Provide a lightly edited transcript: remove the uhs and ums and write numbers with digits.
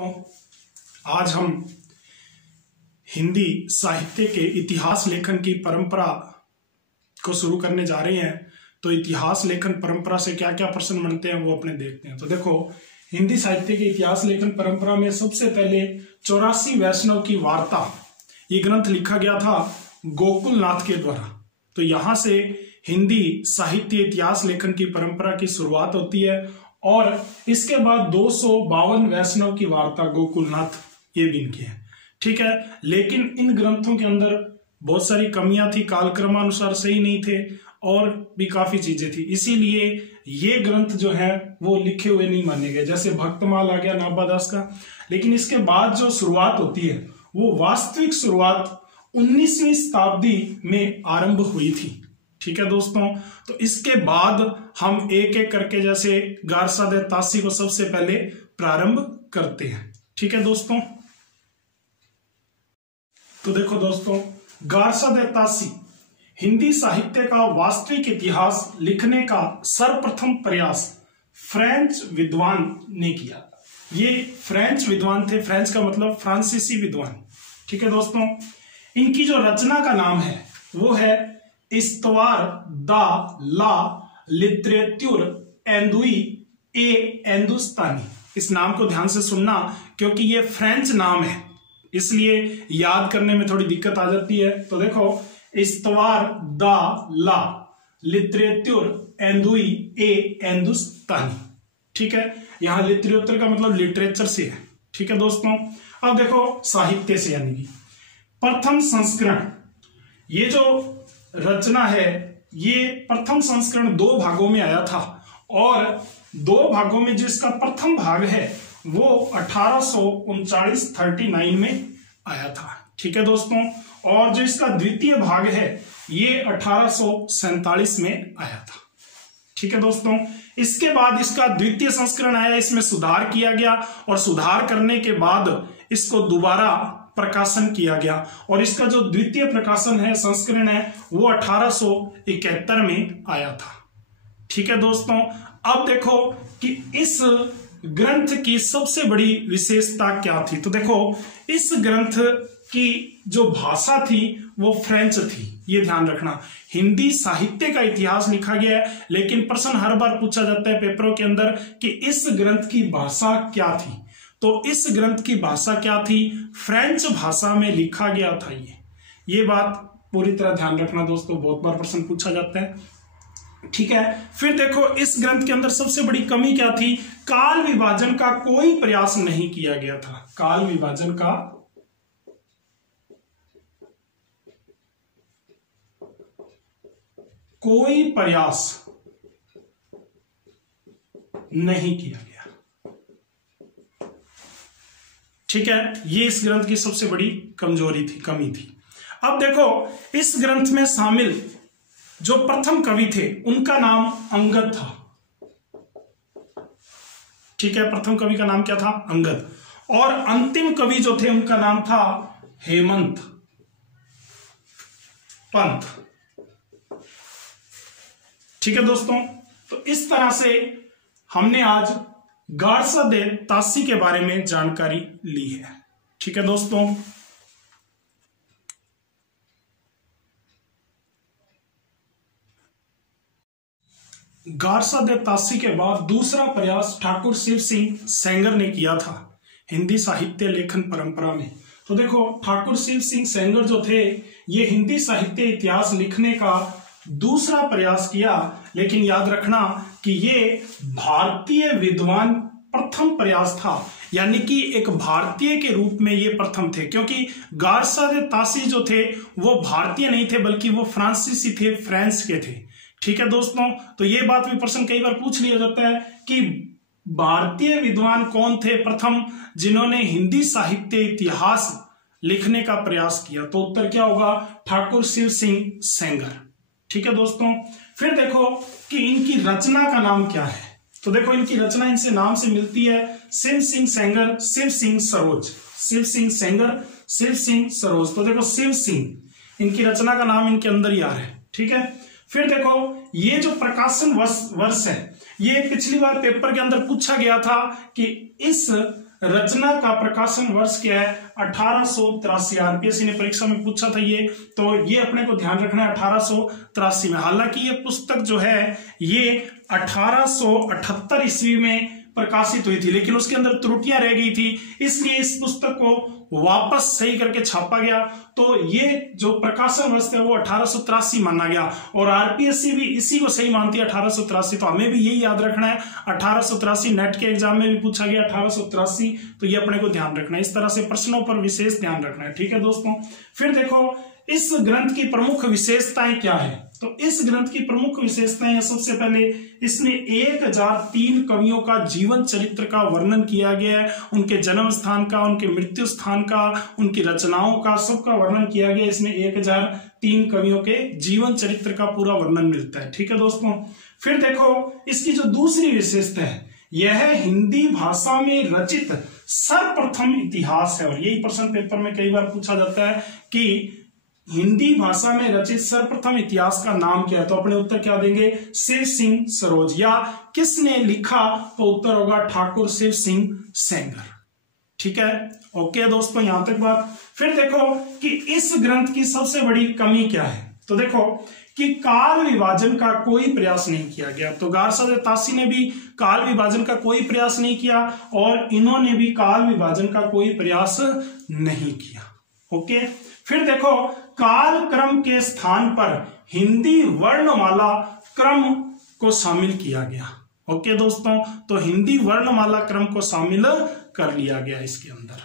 दोस्तों, आज हम हिंदी साहित्य के इतिहास लेखन की परंपरा को शुरू करने जा रहे हैं। तो इतिहास लेखन परंपरा से क्या क्या प्रश्न बनते हैं वो अपने देखते हैं। तो देखो, हिंदी साहित्य के इतिहास लेखन परंपरा में सबसे पहले 84 वैष्णव की वार्ता ये ग्रंथ लिखा गया था गोकुलनाथ के द्वारा। तो यहां से हिंदी साहित्य इतिहास लेखन की परंपरा की शुरुआत होती है और इसके बाद 252 वैष्णव की वार्ता गोकुलनाथ ये भी इनकी है। ठीक है, लेकिन इन ग्रंथों के अंदर बहुत सारी कमियां थी, कालक्रमानुसार सही नहीं थे और भी काफी चीजें थी, इसीलिए ये ग्रंथ जो है वो लिखे हुए नहीं माने गए। जैसे भक्तमाल आ गया नाभादास का, लेकिन इसके बाद जो शुरुआत होती है वो वास्तविक शुरुआत 19वीं शताब्दी में आरंभ हुई थी। ठीक है दोस्तों, तो इसके बाद हम एक एक करके जैसे गारसा दे तासी को सबसे पहले प्रारंभ करते हैं। ठीक है दोस्तों, तो देखो दोस्तों, गारसा दे तासी हिंदी साहित्य का वास्तविक इतिहास लिखने का सर्वप्रथम प्रयास फ्रेंच विद्वान ने किया। ये फ्रेंच विद्वान थे, फ्रेंच का मतलब फ्रांसीसी विद्वान। ठीक है दोस्तों, इनकी जो रचना का नाम है वो है इस्तवार दा ला लिटरेचर एंदुई ए एंदुस्तानी। इस नाम को ध्यान से सुनना क्योंकि ये फ्रेंच नाम है, इसलिए याद करने में थोड़ी दिक्कत आ जाती है। तो देखो, इस्तवार दा ला लिटरेचर एंदुई ए एंदुस्तानी। ठीक है, यहां लिटरेचर का मतलब लिटरेचर से है। ठीक है दोस्तों, अब देखो साहित्य से, यानी कि प्रथम संस्करण, ये जो रचना है ये प्रथम संस्करण 2 भागों में आया था और 2 भागों में जिसका प्रथम भाग है वो 1839 में आया था। ठीक है दोस्तों, और जो इसका द्वितीय भाग है ये 1847 में आया था। ठीक है दोस्तों, इसके बाद इसका द्वितीय संस्करण आया, इसमें सुधार किया गया और सुधार करने के बाद इसको दोबारा प्रकाशन किया गया और इसका जो द्वितीय प्रकाशन है, संस्करण है, वो 1871 में आया था। ठीक है दोस्तों, अब देखो कि इस ग्रंथ की सबसे बड़ी विशेषता क्या थी। तो देखो, इस ग्रंथ की जो भाषा थी वो फ्रेंच थी, ये ध्यान रखना। हिंदी साहित्य का इतिहास लिखा गया है, लेकिन प्रश्न हर बार पूछा जाता है पेपरों के अंदर कि इस ग्रंथ की भाषा क्या थी। तो इस ग्रंथ की भाषा क्या थी? फ्रेंच भाषा में लिखा गया था। ये बात पूरी तरह ध्यान रखना दोस्तों, बहुत बार प्रश्न पूछा जाता है। ठीक है, फिर देखो इस ग्रंथ के अंदर सबसे बड़ी कमी क्या थी? काल विभाजन का कोई प्रयास नहीं किया गया था। काल विभाजन का कोई प्रयास नहीं किया गया। ठीक है, ये इस ग्रंथ की सबसे बड़ी कमजोरी थी, कमी थी। अब देखो, इस ग्रंथ में शामिल जो प्रथम कवि थे उनका नाम अंगद था। ठीक है, प्रथम कवि का नाम क्या था? अंगद। और अंतिम कवि जो थे उनका नाम था हेमंत पंत। ठीक है दोस्तों, तो इस तरह से हमने आज गारसा दे तासी के बारे में जानकारी ली है। ठीक है दोस्तों, गारसा दे तासी के बाद दूसरा प्रयास ठाकुर शिव सिंह सेंगर ने किया था हिंदी साहित्य लेखन परंपरा में। तो देखो, ठाकुर शिव सिंह सेंगर जो थे ये हिंदी साहित्य इतिहास लिखने का दूसरा प्रयास किया, लेकिन याद रखना कि ये भारतीय विद्वान प्रथम प्रयास था, यानी कि एक भारतीय के रूप में ये प्रथम थे, क्योंकि गारसा दे तासी जो थे वो भारतीय नहीं थे बल्कि वो फ्रांसीसी थे, फ्रेंच के थे। ठीक है दोस्तों, तो ये बात भी प्रश्न कई बार पूछ लिया जाता है कि भारतीय विद्वान कौन थे प्रथम जिन्होंने हिंदी साहित्य इतिहास लिखने का प्रयास किया। तो उत्तर क्या होगा? ठाकुर शिव सिंह सेंगर। ठीक है दोस्तों, फिर देखो कि इनकी रचना का नाम क्या है। तो देखो, इनकी रचना इनसे नाम से मिलती है, शिव सिंह सेंगर, शिव सिंह सरोज, शिव सिंह सेंगर, शिव सिंह सरोज। तो देखो, शिव सिंह इनकी रचना का नाम इनके अंदर ही आ रहा है। ठीक है, फिर देखो ये जो प्रकाशन वर्ष है ये पिछली बार पेपर के अंदर पूछा गया था कि इस रचना का प्रकाशन वर्ष क्या है? 1883। आरपीएससी ने परीक्षा में पूछा था ये, तो ये अपने को ध्यान रखना है 1883 में। हालांकि ये पुस्तक जो है ये 1878 ईस्वी में प्रकाशित हुई थी, लेकिन उसके अंदर त्रुटियां रह गई थी, इसलिए इस पुस्तक को वापस सही करके छापा गया। तो ये जो प्रकाशन वर्ष है वो 1883 माना गया, और आरपीएससी भी इसी को सही मानती है 1883। तो हमें भी यही याद रखना है 1883। नेट के एग्जाम में भी पूछा गया 1883, तो ये अपने को ध्यान रखना है। इस तरह से प्रश्नों पर विशेष ध्यान रखना है, ठीक है दोस्तों। फिर देखो इस ग्रंथ की प्रमुख विशेषताएं क्या है? तो इस ग्रंथ की प्रमुख विशेषताएं है, सबसे पहले इसमें 1003 कवियों का जीवन चरित्र का वर्णन किया गया है, उनके जन्म स्थान का, उनके मृत्यु स्थान का, उनकी रचनाओं का, सबका वर्णन किया गया। इसमें 1003 कवियों के जीवन चरित्र का पूरा वर्णन मिलता है, ठीक है दोस्तों। फिर देखो इसकी जो दूसरी विशेषता है, यह हिंदी भाषा में रचित सर्वप्रथम इतिहास है। और यही प्रश्न पेपर में कई बार पूछा जाता है कि हिंदी भाषा में रचित सर्वप्रथम इतिहास का नाम क्या है? तो अपने उत्तर क्या देंगे? शिव सिंह सरोज। या किसने लिखा? तो उत्तर होगा ठाकुर शिव सिंह सेंगर, ठीक है। ओके दोस्तों, यहां तक बात। फिर देखो कि इस ग्रंथ की सबसे बड़ी कमी क्या है? तो देखो कि काल विभाजन का कोई प्रयास नहीं किया गया। तो गारसाद तासी ने भी काल विभाजन का कोई प्रयास नहीं किया, और इन्होंने भी काल विभाजन का कोई प्रयास नहीं किया। ओके, फिर देखो काल क्रम के स्थान पर हिंदी वर्णमाला क्रम को शामिल किया गया। ओके दोस्तों, तो हिंदी वर्णमाला क्रम को शामिल कर लिया गया इसके अंदर।